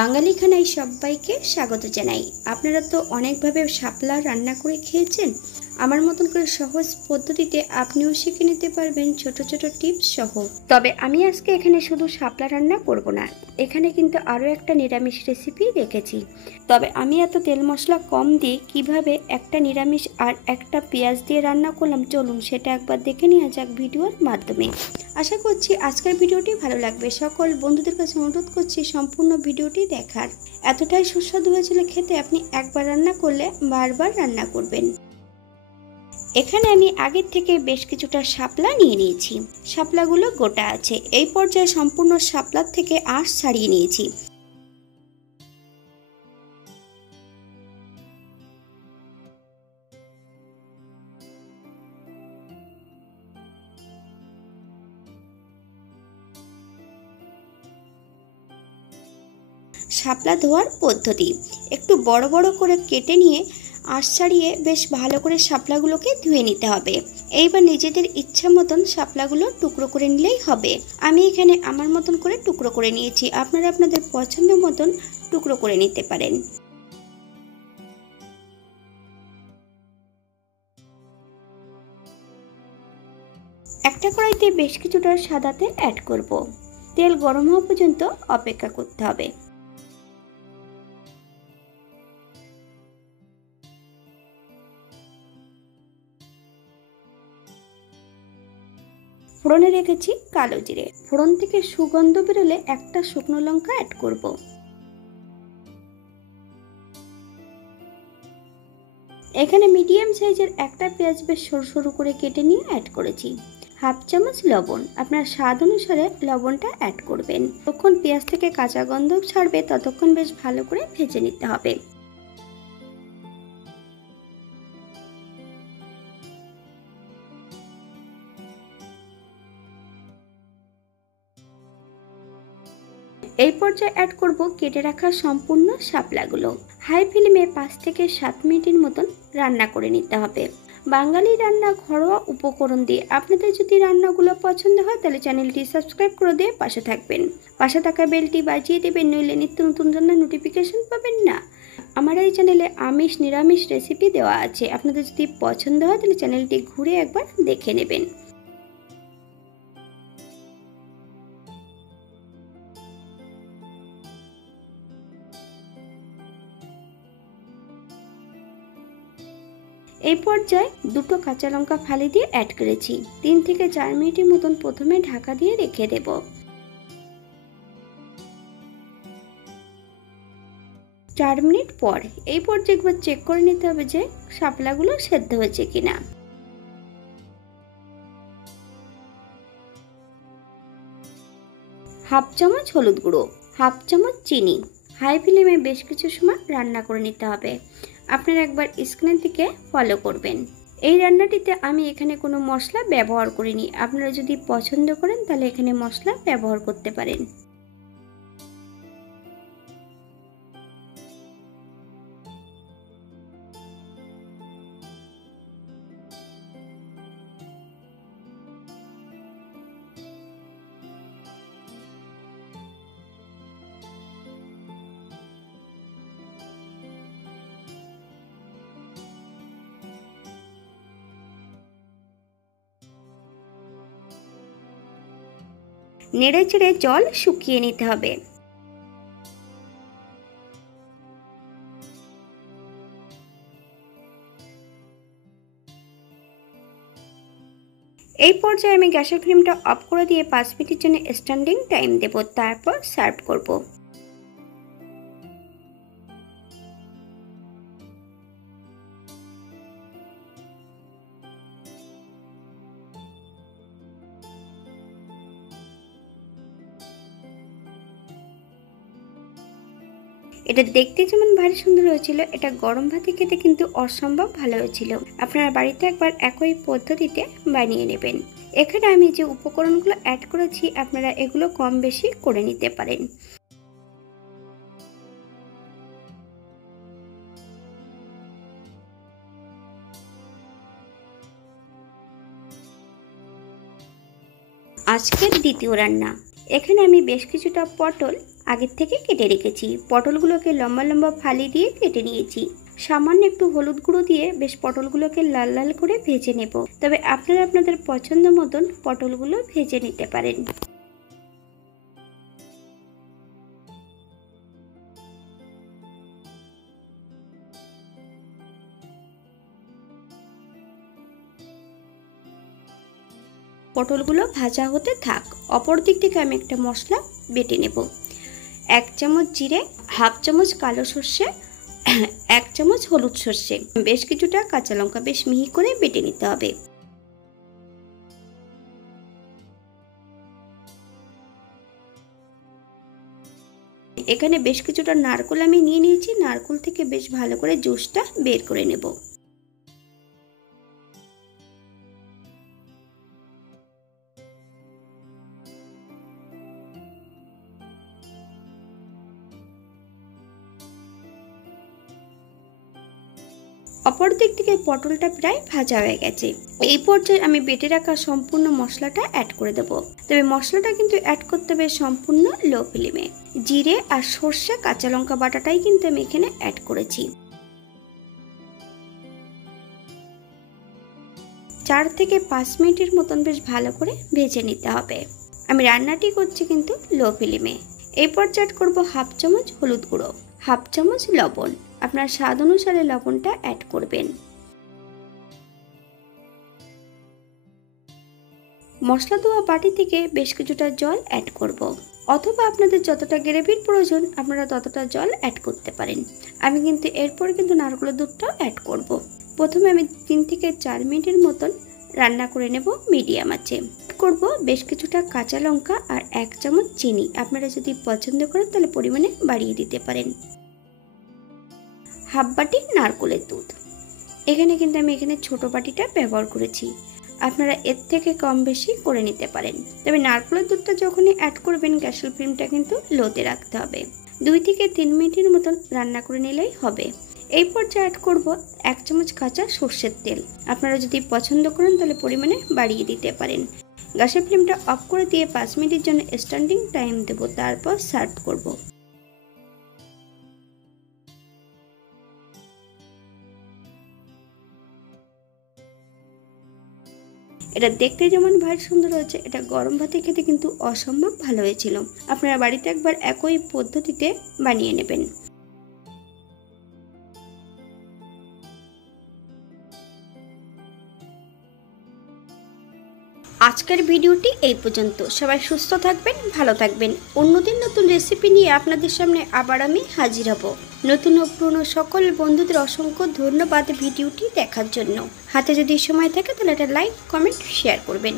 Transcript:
বাঙালি খানায় সবাইকে স্বাগত জানাই। আপনারা তো অনেকভাবে শাপলা রান্না করে খেয়েছেন। আমার মতন করে সহজ পদ্ধতিতে আপনিও শিখে নিতে পারবেন ছোট ছোট টিপস সহ। তবে আমি আজকে এখানে শুধু শাপলা রান্না করব না, এখানে কিন্তু আরও একটা নিরামিষ রেসিপি রেখেছি। তবে আমি এত তেল মশলা কম দিয়ে কিভাবে একটা নিরামিষ আর একটা পেঁয়াজ দিয়ে রান্না করলাম, চলুন সেটা একবার দেখে নেওয়া যাক ভিডিওর মাধ্যমে। আশা করছি আজকের ভিডিওটি ভালো লাগবে। সকল বন্ধুদের কাছে অনুরোধ করছি সম্পূর্ণ ভিডিওটি দেখার। এতটাই সুস্বাদু হয়েছিল খেতে, আপনি একবার রান্না করলে বারবার রান্না করবেন। এখানে আমি আগের থেকে বেশ কিছুটা শাপলা নিয়ে নিয়েছি। শাপলাগুলো গোটা আছে। এই পর্যায়ে সম্পূর্ণ শাপলার থেকে আঁশ ছাড়িয়ে নিয়েছি। শাপলা ধোয়ার পদ্ধতি: একটু বড় বড় করে কেটে নিয়ে আঁশ ছাড়িয়ে বেশ ভালো করে শাপলাগুলোকে ধুয়ে নিতে হবে। এইবার নিজেদের ইচ্ছা মতন শাপলাগুলো টুকরো করে নিলেই হবে। আমি এখানে আমার মতন করে টুকরো করে নিয়েছি, আপনারা আপনাদের পছন্দ মতন টুকরো করে নিতে পারেন। একটা কড়াইতে বেশ কিছুটা সাদা তেল অ্যাড করব। তেল গরম হওয়া পর্যন্ত অপেক্ষা করতে হবে। ফোড়নে রেখেছি কালো জিরে। ফোড়ন থেকে সুগন্ধ বেরোলে একটা শুকনো লঙ্কা অ্যাড করব। এখানে মিডিয়াম সাইজের একটা পেঁয়াজ বেশ সরু সরু করে কেটে নিয়ে অ্যাড করেছি। হাফ চামচ লবণ, আপনার স্বাদ অনুসারে লবণটা অ্যাড করবেন। যতক্ষণ পেঁয়াজ থেকে কাঁচা গন্ধ ছাড়বে ততক্ষণ বেশ ভালো করে ভেজে নিতে হবে। এই পর্যায়ে অ্যাড করব কেটে রাখা সম্পূর্ণ শাপলাগুলো। হাই ফ্লেমে 5 থেকে 7 মিনিটের মতন রান্না করে নিতে হবে। বাঙালি রান্না ঘরোয়া উপকরণ দিয়ে। আপনাদের যদি রান্নাগুলো পছন্দ হয় তাহলে চ্যানেলটি সাবস্ক্রাইব করে দিয়ে পাশে থাকবেন। পাশে থাকা বেলটি বাজিয়ে দেবেন, নইলে নিত্য নতুন রান্নার নোটিফিকেশন পাবেন না। আমার এই চ্যানেলে আমিষ নিরামিষ রেসিপি দেওয়া আছে, আপনাদের যদি পছন্দ হয় তাহলে চ্যানেলটি ঘুরে একবার দেখে নেবেন। এই পর্যায়ে দুটো কাঁচা লঙ্কা ফালি দিয়ে অ্যাড করেছি। 3 থেকে 4 মিনিটের মতন প্রথমে ঢাকা দিয়ে রেখে দেব। 4 মিনিট পর এই পর্যায়ে একবার চেক করে নিতে হবে যে শাপলাগুলো সেদ্ধ হয়েছে কিনা। হাফ চামচ হলুদ গুঁড়ো, হাফ চামচ চিনি। হাই ফ্লেমে বেশ কিছু সময় রান্না করে নিতে হবে। আপনারা একবার স্ক্রিনের দিকে ফলো করবেন। এই রান্নাটিতে আমি এখানে কোনো মশলা ব্যবহার করিনি, আপনারা যদি পছন্দ করেন তাহলে এখানে মশলা ব্যবহার করতে পারেন। নেড়ে চেড়ে জল শুকিয়ে নিতে হবে। এই পর্যায়ে আমি গ্যাসের ফ্লেমটা অফ করে দিয়ে 5 মিনিটের জন্য স্ট্যান্ডিং টাইম দেব, তারপর সার্ভ করব। এটা দেখতে যেমন ভারী সুন্দর হয়েছিল, এটা গরম ভাতে খেতে কিন্তু অসম্ভব ভালো হয়েছিল। আপনারা বাড়িতে একবার একই পদ্ধতিতে বানিয়ে নেবেন। এখানে আমি যে উপকরণগুলো অ্যাড করেছি আপনারা এগুলো কম বেশি করে নিতে পারেন। আজকের দ্বিতীয় রান্না। এখানে আমি বেশ কিছুটা পটল আগের থেকে কেটে রেখেছি। পটলগুলোকে লম্বা লম্বা ফালি দিয়ে কেটে নিয়েছি। সামান্য একটু হলুদ গুঁড়ো দিয়ে বেশ পটলগুলোকে লাল লাল করে ভেজে নেব। তবে আপনারা আপনাদের পছন্দ মতন পটলগুলো ভেজে নিতে পারেন। পটলগুলো ভাজা হতে থাক। অপর দিক থেকে আমি একটা মশলা বেটে নেব। 1 চামচ জিরে, হাফ চামচ কালো সর্ষে, 1 চামচ হলুদ সর্ষে, বেশ কিছুটা কাঁচা লঙ্কা বেশ মিহি করে বেটে নিতে হবে। এখানে বেশ কিছুটা নারকেল আমি নিয়ে নিয়েছি। নারকেল থেকে বেশ ভালো করে জুসটা বের করে নেব। অপর দিক থেকে পটলটা প্রায় ভাজা হয়ে গেছে। এই পর্যায়ে আমি বেটে রাখা সম্পূর্ণ মশলাটা অ্যাড করে দেব। তবে মশলাটা কিন্তু অ্যাড করতে হবে সম্পূর্ণ লো ফ্লেমে। জিরে আর সর্ষে কাঁচা লঙ্কা বাটাটাই কিন্তু আমি এখানে অ্যাড করেছি। 4 থেকে 5 মিনিটের মতন বেশ ভালো করে ভেজে নিতে হবে। আমি রান্নাটি করছি কিন্তু লো ফ্লেমে। এই পর্যায়ে অ্যাড করব হাফ চামচ হলুদ গুঁড়ো, হাফ চামচ লবণ। আপনার স্বাদ অনুসারে লবণটা অ্যাড করবেন। মশলা ধোয়া বাটি থেকে বেশ কিছুটা জল অ্যাড করব, অথবা আপনাদের যতটা গ্রেভির প্রয়োজন আপনারা ততটা জল অ্যাড করতে পারেন। আমি কিন্তু এরপর কিন্তু নারকেলের দুধটাও অ্যাড করব। প্রথমে আমি 3 থেকে 4 মিনিটের মতন রান্না করে নেব মিডিয়াম আঁচে। করব বেশ কিছুটা কাঁচা লঙ্কা আর 1 চামচ চিনি। আপনারা যদি পছন্দ করেন তাহলে পরিমাণে বাড়িয়ে দিতে পারেন। হাফ বাটি নারকেলের দুধ। এখানে কিন্তু আমি ছোট বাটিটা ব্যবহার করেছি। আপনারা এর থেকে কম বেশি করে নিতে পারেন। তবে নারকেলের দুধটা যখনই অ্যাড করবেন গ্যাসের ফ্লেমটা কিন্তু লোতে রাখতে হবে। 2 থেকে 3 মিনিটের মতন রান্না করে নিলেই হবে। এই পর্যায়ে অ্যাড করব 1 চামচ কাঁচা সর্ষের তেল। আপনারা যদি পছন্দ করেন তাহলে পরিমাণে বাড়িয়ে দিতে পারেন। গ্যাসের ফ্লেমটা অফ করে দিয়ে 5 মিনিটের জন্য স্ট্যান্ডিং টাইম দেব, তারপর সার্ভ করব। এটা দেখতে যেমন ভারী সুন্দর হয়েছে, এটা গরম ভাতে খেতে কিন্তু অসম্ভব ভালো হয়েছিল। আপনারা বাড়িতে একবার একই পদ্ধতিতে বানিয়ে নেবেন। আজকের ভিডিওটি এই পর্যন্ত। সবাই সুস্থ থাকবেন, ভালো থাকবেন। অন্যদিন নতুন রেসিপি নিয়ে আপনাদের সামনে আবার আমি হাজির হব। নতুন ও পুরনো সকল বন্ধুদের অসংখ্য ধন্যবাদ ভিডিওটি দেখার জন্য। হাতে যদি সময় থাকে তাহলে একটা লাইক, কমেন্ট, শেয়ার করবেন।